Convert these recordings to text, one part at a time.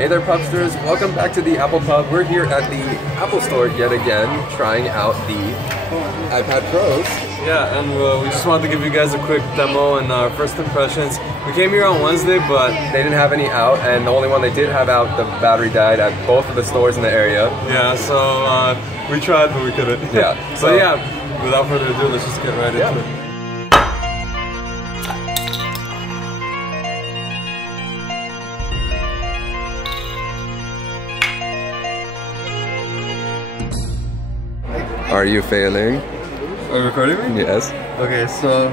Hey there, Pubsters. Welcome back to the Apple Pub. We're here at the Apple Store yet again, trying out the iPad Pros. Yeah, and we just wanted to give you guys a quick demo and our first impressions. We came here on Wednesday, but they didn't have any out, and the only one they did have out, the battery died at both of the stores in the area. Yeah, so we tried, but we couldn't. Yeah. So yeah, without further ado, let's just get right into it. Are you failing? Are you recording me? Yes. Okay, so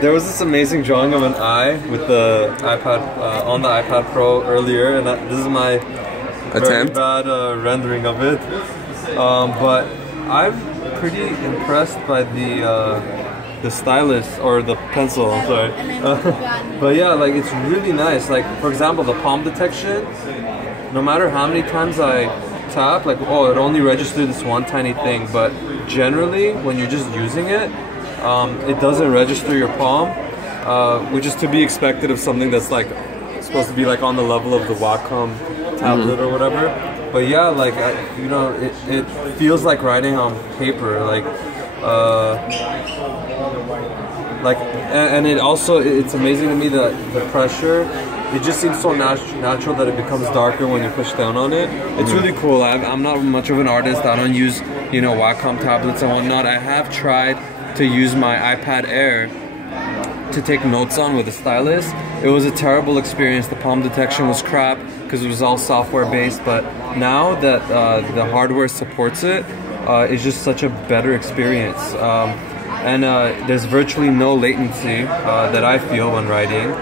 there was this amazing drawing of an eye with the iPad on the iPad Pro earlier, and this is my very bad rendering of it. But I'm pretty impressed by the stylus or the pencil. I'm sorry. But yeah, like it's really nice. Like for example, the palm detection. No matter how many times I tap, like it only registered this one tiny thing, but generally when you're just using it, it doesn't register your palm, which is to be expected of something that's like supposed to be like on the level of the Wacom tablet or whatever. But yeah, like you know, it feels like writing on paper, and it also, it's amazing to me that the pressure, it just seems so natural that it becomes darker when you push down on it. It's really cool. I'm not much of an artist. I don't use, you know, Wacom tablets and whatnot. I have tried to use my iPad Air to take notes on with a stylus. It was a terrible experience. The palm detection was crap because it was all software based, but now that the hardware supports it, it's just such a better experience. And there's virtually no latency that I feel when writing.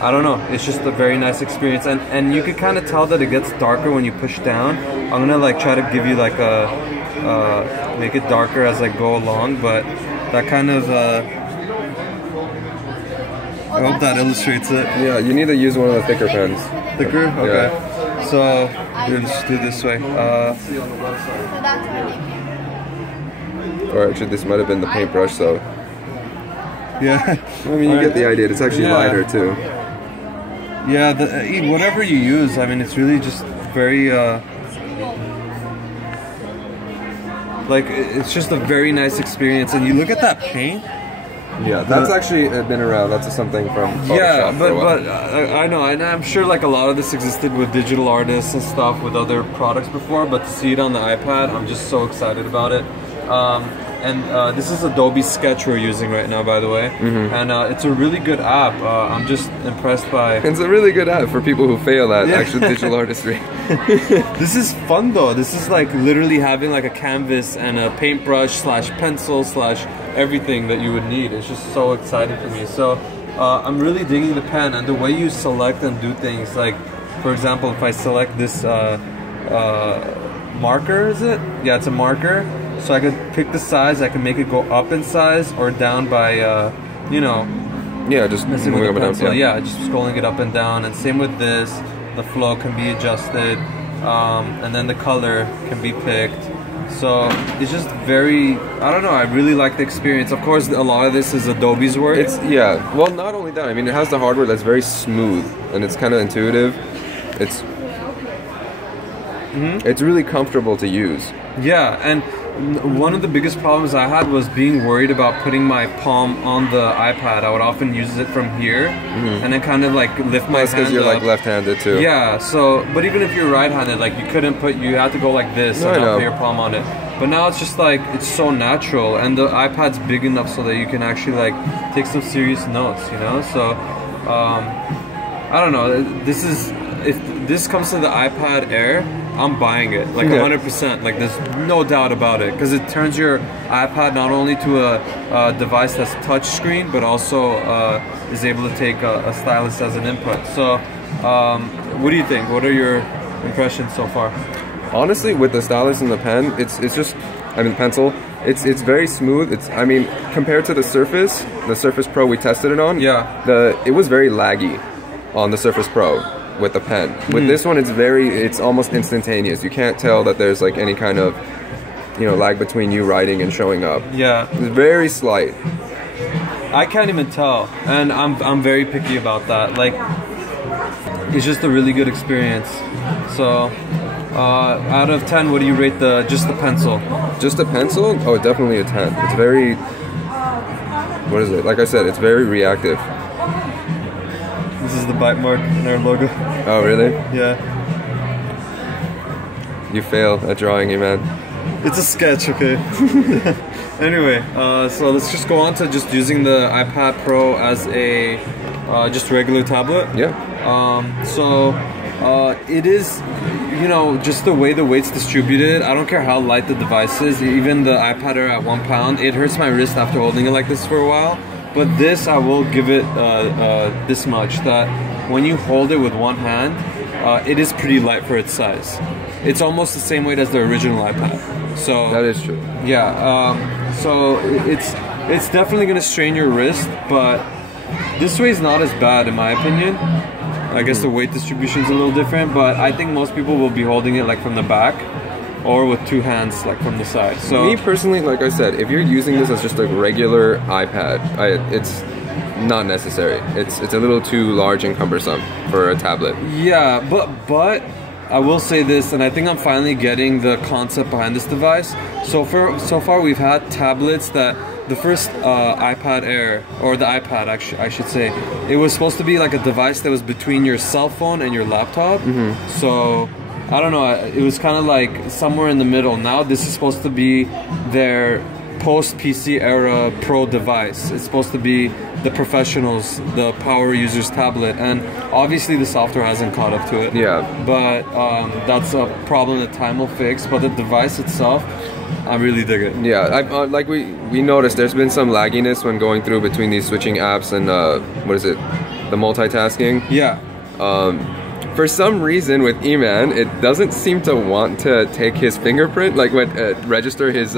I don't know, it's just a very nice experience, and you can kind of tell that it gets darker when you push down. I'm gonna like try to give you like a make it darker as I go along, but that kind of I hope that illustrates it. Yeah, you need to use one of the thicker pens. Thicker? Okay. Yeah. So let's do it this way. Or actually, this might have been the paintbrush, so. Yeah. I mean, you get the idea. It's actually lighter too. Yeah, whatever you use, I mean, it's really just very, like, it's just a very nice experience. And you look at that paint. Yeah, that's actually been around. That's something from Photoshop. Yeah, but I know, and I'm sure like a lot of this existed with digital artists and stuff with other products before, but to see it on the iPad, I'm just so excited about it. And this is Adobe Sketch we're using right now, by the way, and it's a really good app. I'm just impressed by. It's a really good app for people who fail at actual digital artistry. This is fun though. This is like literally having like a canvas and a paintbrush / pencil / everything that you would need. It's just so exciting for me. So I'm really digging the pen and the way you select and do things. Like for example, if I select this marker, is it? Yeah, it's a marker. So I could pick the size, I can make it go up in size or down by, you know, just messing with the pencil. Yeah, just scrolling it up and down. And same with this, the flow can be adjusted, and then the color can be picked. So it's just very, I don't know, I really like the experience. Of course, a lot of this is Adobe's work. Well, not only that, I mean, it has the hardware that's very smooth and it's kind of intuitive. It's really comfortable to use. Yeah, and one of the biggest problems I had was being worried about putting my palm on the iPad. I would often use it from here and then kind of like lift my hand because you're like left-handed too. Yeah, so, but even if you're right-handed, like you had to go like this and not put your palm on it. But now it's just like, it's so natural, and the iPad's big enough so that you can actually like take some serious notes, you know? So, I don't know, if this comes to the iPad Air, I'm buying it, like 100%, like there's no doubt about it, because it turns your iPad not only to a device that's touch screen, but also is able to take a stylus as an input. So what do you think? What are your impressions so far? Honestly, with the stylus and the pen, it's just, I mean, pencil, it's very smooth. I mean, compared to the Surface Pro we tested it on, it was very laggy on the Surface Pro with the pen. With this one, it's almost instantaneous. You can't tell that there's like any kind of, you know, lag between you writing and showing up. Yeah, it's very slight. I can't even tell, and I'm very picky about that. Like, It's just a really good experience. So, out of 10, what do you rate just the pencil? Just the pencil? Oh, definitely a 10. It's very, what is it? Like I said, it's very reactive. This is the bite mark in our logo. Oh, really? Yeah. You fail at drawing, man. It's a sketch, okay? Anyway, so let's just go on to just using the iPad Pro as a just regular tablet. Yeah. It is, you know, just the way the weight's distributed. I don't care how light the device is. Even the iPad Air at 1 pound, it hurts my wrist after holding it like this for a while. But this, I will give it this much, that when you hold it with one hand, it is pretty light for its size. It's almost the same weight as the original iPad. So that is true. Yeah. So it's definitely gonna strain your wrist, but this way is not as bad in my opinion. I guess the weight distribution is a little different, but I think most people will be holding it like from the back or with two hands like from the side. So me personally, like I said, if you're using this as just a regular iPad, it's not necessary. It's a little too large and cumbersome for a tablet. Yeah, but I will say this, and I think I'm finally getting the concept behind this device. So far we've had tablets that the first iPad Air, or the iPad actually, I should say, it was supposed to be like a device that was between your cell phone and your laptop. So I don't know, it was kind of like somewhere in the middle. Now this is supposed to be their post-PC era Pro device. It's supposed to be the professionals, the power users tablet, and obviously the software hasn't caught up to it. Yeah. But that's a problem that time will fix. But the device itself, I really dig it. Yeah, like we noticed, there's been some lagginess when going through between these switching apps and what is it, the multitasking. Yeah. For some reason with E-Man, it doesn't seem to want to take his fingerprint, like when register his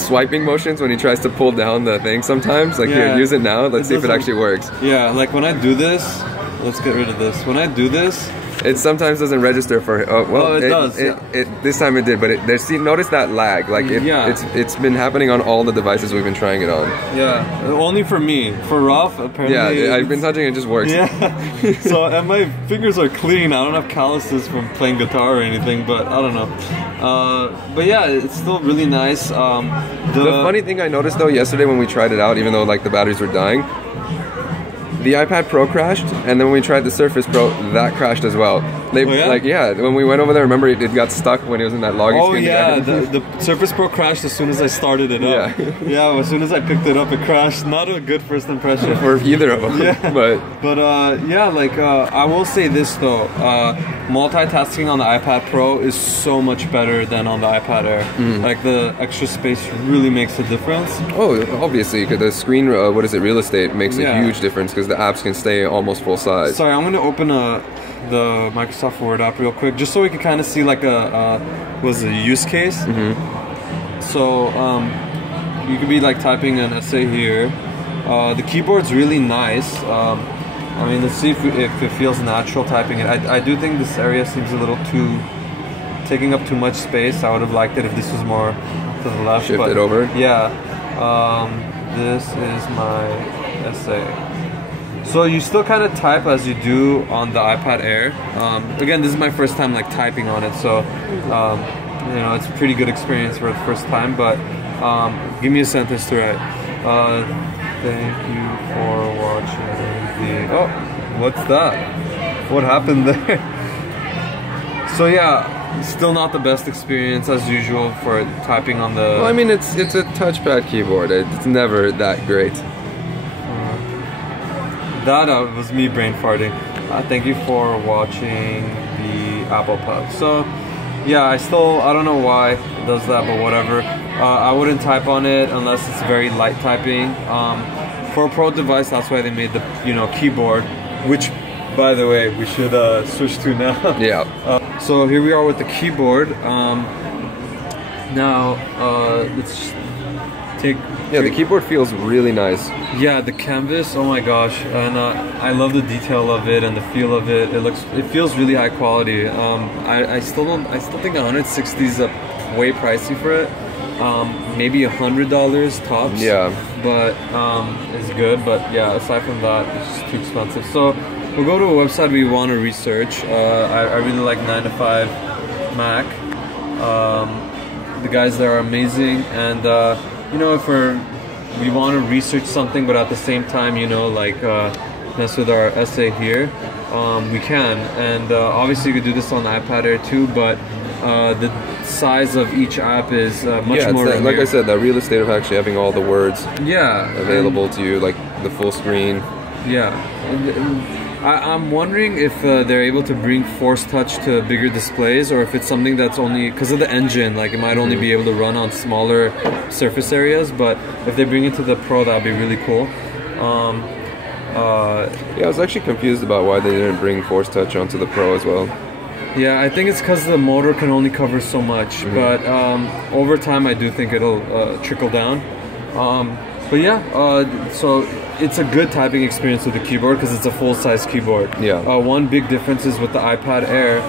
swiping motions when he tries to pull down the thing sometimes. Like, here, use it now. Let's see if it actually works. Yeah, like when I do this, let's get rid of this. When I do this, it sometimes doesn't register for. It does. This time it did, but notice that lag. Like it's been happening on all the devices we've been trying it on. Yeah, only for me. For Ralph, apparently. Yeah, I've been touching it, just works. Yeah. So and my fingers are clean. I don't have calluses from playing guitar or anything, but I don't know. But yeah, it's still really nice. The funny thing I noticed though yesterday when we tried it out, even though like the batteries were dying, the iPad Pro crashed, and then when we tried the Surface Pro, that crashed as well. Like when we went over there, remember it got stuck when it was in that loggy screen. Oh yeah, the Surface Pro crashed as soon as I started it up. Yeah, as soon as I picked it up, it crashed. Not a good first impression for either of them. Yeah, but yeah, like I will say this though, multitasking on the iPad Pro is so much better than on the iPad Air. Like the extra space really makes a difference. Oh, obviously, because the screen, real estate makes a huge difference because the apps can stay almost full size. Sorry, I'm gonna open the Microsoft Word app real quick, just so we can kind of see like a use case. So you could be like typing an essay here. The keyboard's really nice. I mean, let's see if it feels natural typing it. I do think this area seems a little taking up too much space. I would have liked it if this was more to the left. Shift it over. Yeah. This is my essay. So you still kind of type as you do on the iPad Air. Again, this is my first time like typing on it, so you know, it's a pretty good experience for the first time. But give me a sentence to write. Thank you for watching the. Oh, what's that? What happened there? So yeah, still not the best experience as usual for typing on the. Well, I mean, it's a touchpad keyboard. It's never that great. That was me brain farting. Thank you for watching the Apple Pub. So, yeah, I don't know why it does that, but whatever. I wouldn't type on it unless it's very light typing. For a Pro device, that's why they made the keyboard, which, by the way, we should switch to now. Yeah. So here we are with the keyboard. Now, let's take. Yeah, the keyboard feels really nice. Yeah, the canvas, oh my gosh, and I love the detail of it and the feel of it. It feels really high quality. I still think 160 is way pricey for it. Maybe $100 tops. Yeah. But it's good. But yeah, aside from that, it's just too expensive. So we'll go to a website we want to research. I really like 9 to 5 Mac. The guys there are amazing, and you know, if we want to research something, but at the same time, you know, like mess with our essay here, we can. And obviously, you could do this on the iPad Air too, but the size of each app is much more. That, like I said, that real estate of actually having all the words available to you, like the full screen. Yeah. I'm wondering if they're able to bring Force Touch to bigger displays, or if it's something that's only because of the engine, like it might only be able to run on smaller surface areas. But if they bring it to the Pro, that'd be really cool. Yeah, I was actually confused about why they didn't bring Force Touch onto the Pro as well. Yeah, I think it's because the motor can only cover so much, but over time I do think it'll trickle down. But yeah, so it's a good typing experience with the keyboard because it's a full-size keyboard. Yeah. One big difference is with the iPad Air,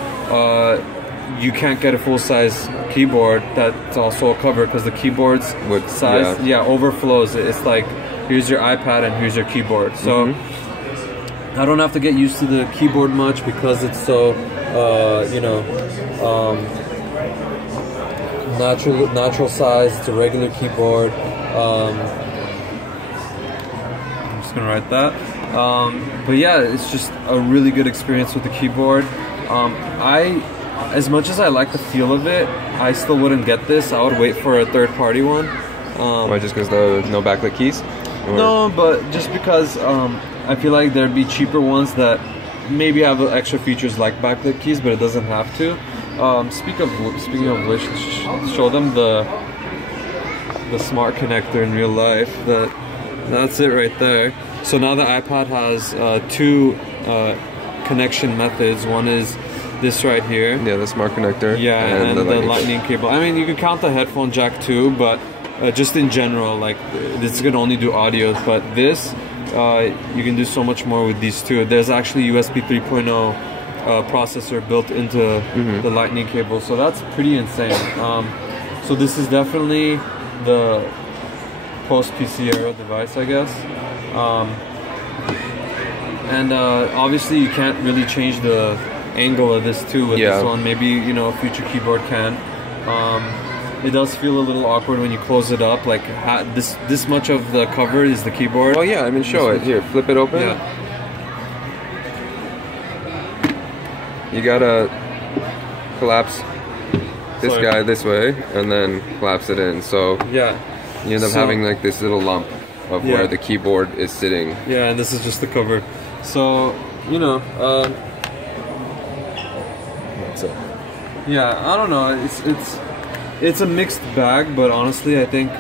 you can't get a full-size keyboard that's also a cover because the keyboard's size overflows. It's like, here's your iPad and here's your keyboard. So I don't have to get used to the keyboard much because it's so, you know, natural size. It's a regular keyboard. I'm just gonna write that. But yeah, it's just a really good experience with the keyboard. As much as I like the feel of it, I still wouldn't get this. I would wait for a third-party one. Why, just because no backlit keys? Or? No, but just because I feel like there'd be cheaper ones that maybe have extra features like backlit keys, but it doesn't have to. Speaking of which, show them the smart connector in real life. That's it right there. So now the iPad has two connection methods. One is this right here. Yeah, the smart connector. Yeah, and the lightning cable. I mean, you can count the headphone jack too, but just in general, like this is gonna only do audio. But this, you can do so much more with these two. There's actually USB 3.0 processor built into the lightning cable, so that's pretty insane. So this is definitely the post-PC era device, I guess. And obviously you can't really change the angle of this too with this one. Maybe, you know, a future keyboard can. It does feel a little awkward when you close it up, like this much of the cover is the keyboard. Oh yeah, I mean, show it. Here, flip it open. Yeah. You gotta collapse this guy this way and then collapse it in. So yeah, you end up having like this little lump of where the keyboard is sitting. Yeah, and this is just the cover. So, you know, that's it. Yeah, I don't know. It's a mixed bag, but honestly, I think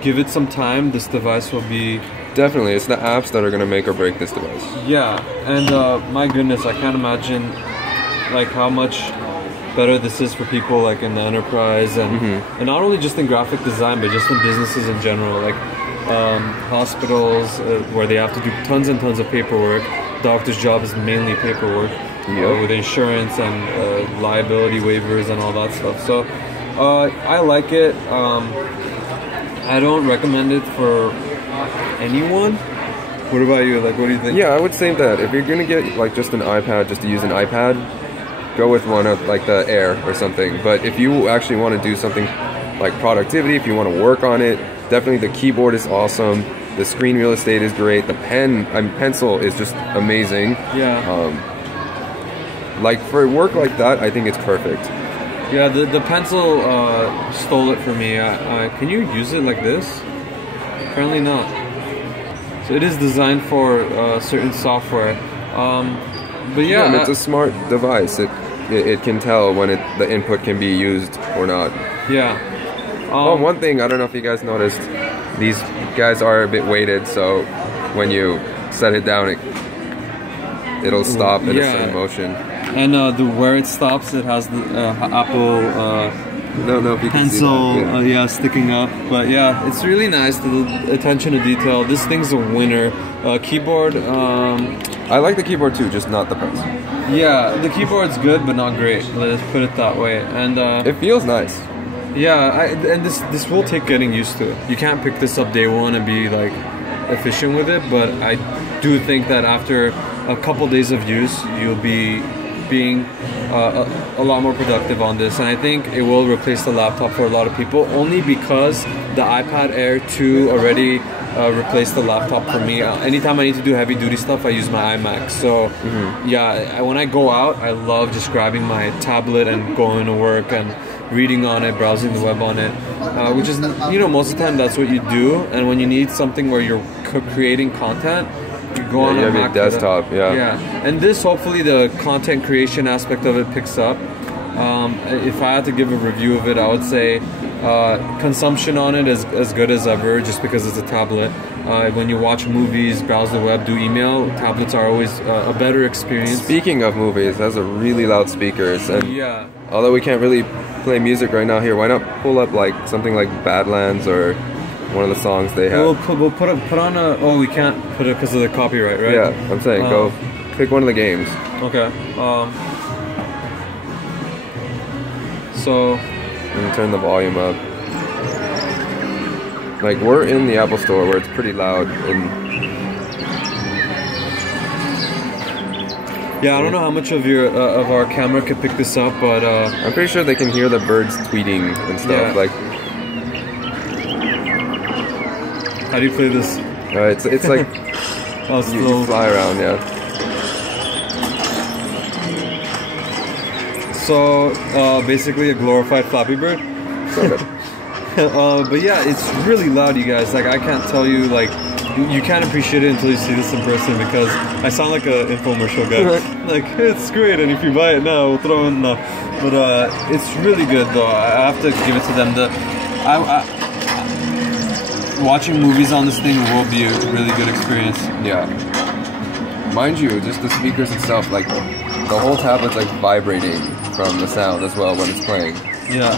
give it some time, this device will be... Definitely, it's the apps that are gonna make or break this device. Yeah, and my goodness, I can't imagine like how much better this is for people like in the enterprise and and not only just in graphic design, but just in businesses in general, like hospitals where they have to do tons and tons of paperwork. Doctor's job is mainly paperwork with insurance and liability waivers and all that stuff. So I like it. I don't recommend it for anyone. What about you? Like, what do you think? Yeah, I would say that if you're gonna get like just an iPad, just to use an iPad, go with one of like the Air or something. But if you actually want to do something like productivity, if you want to work on it, definitely the keyboard is awesome. The screen real estate is great. The pencil is just amazing. Yeah. Like for work like that, I think it's perfect. Yeah, the pencil stole it for me. Can you use it like this? Apparently not. So it is designed for certain software. But yeah, and it's a smart device. It can tell when the input can be used or not. Yeah. One thing, I don't know if you guys noticed, these guys are a bit weighted, so when you set it down, it'll stop in a certain motion. And where it stops, it has the Apple don't know if you can pencil see that, sticking up. But yeah, it's really nice, the attention to detail. This thing's a winner. Keyboard, I like the keyboard too, just not the pencil. Yeah, the keyboard's good, but not great. Let's put it that way. And it feels nice. Yeah, and this will take getting used to. You can't pick this up day one and be like efficient with it, but I do think that after a couple days of use, you'll be being a lot more productive on this, and I think it will replace the laptop for a lot of people, only because the iPad Air 2 already replaced the laptop for me. Anytime I need to do heavy duty stuff, I use my iMac. So yeah, when I go out, I love just grabbing my tablet and going to work and reading on it, browsing the web on it, which is, you know, most of the time that's what you do. And when you need something where you're creating content, you go on a Mac desktop. Yeah, and this, hopefully the content creation aspect of it picks up. If I had to give a review of it, I would say consumption on it is as good as ever, just because it's a tablet. When you watch movies, browse the web, do email, tablets are always a better experience. Speaking of movies, it has a really loud speakers, and yeah, although we can't really play music right now here, why not pull up like something like Badlands or one of the songs they have? We'll put on a... Oh, we can't put it because of the copyright, right? Yeah, I'm saying go pick one of the games. Okay. So... And turn the volume up. Like, we're in the Apple Store where it's pretty loud. And yeah, I don't know how much of your of our camera could pick this up, but I'm pretty sure they can hear the birds tweeting and stuff. Yeah. Like, how do you play this? it's like Oh, you fly around, yeah. So basically a glorified Flappy Bird. Sort of. But yeah, it's really loud, you guys. Like, I can't tell you, like, you can't appreciate it until you see this in person, because I sound like an infomercial guy. Like, it's great, and if you buy it now, we'll throw in the... But it's really good, though. I have to give it to them. Watching movies on this thing will be a really good experience. Yeah. Mind you, just the speakers itself, like, the whole tablet's like vibrating from the sound as well when it's playing. Yeah.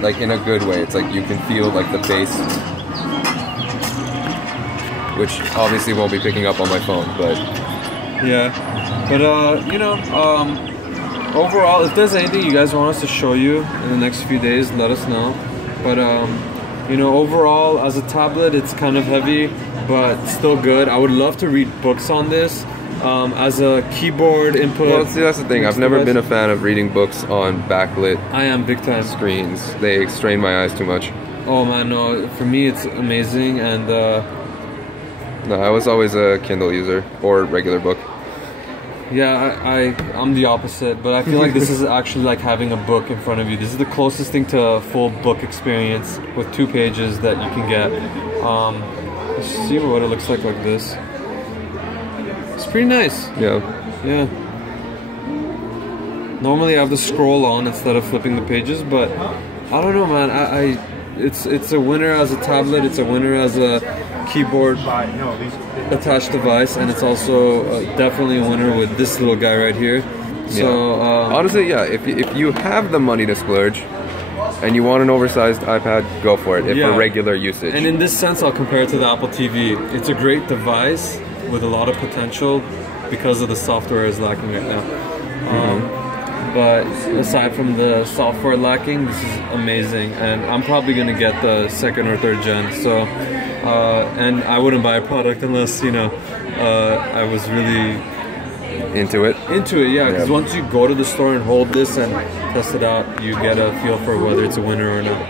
Like, in a good way. It's like you can feel like the bass, which obviously won't be picking up on my phone, but yeah. But you know, overall, if there's anything you guys want us to show you in the next few days, let us know. But you know, overall, as a tablet, it's kind of heavy, but still good. I would love to read books on this. As a keyboard input. Well, see, that's the thing. I've never been a fan of reading books on backlit. I am big time. Screens. They strain my eyes too much. Oh man, no. For me, it's amazing, and no, I was always a Kindle user or regular book. Yeah, I'm the opposite, but I feel like this is actually like having a book in front of you. This is the closest thing to a full book experience with 2 pages that you can get. Let's see what it looks like this. It's pretty nice. Yeah. Yeah. Normally I have to scroll on instead of flipping the pages, but I don't know, man. It's a winner as a tablet. It's a winner as a keyboard attached device, and it's also definitely a winner with this little guy right here. So honestly, yeah. If you have the money to splurge and you want an oversized iPad, go for it. For regular usage. And in this sense, I'll compare it to the Apple TV. It's a great device with a lot of potential because of the software is lacking right now. But aside from the software lacking, this is amazing, and I'm probably gonna get the 2nd or 3rd gen. So, and I wouldn't buy a product unless, you know, I was really into it. Yeah, because once you go to the store and hold this and test it out, you get a feel for whether it's a winner or not.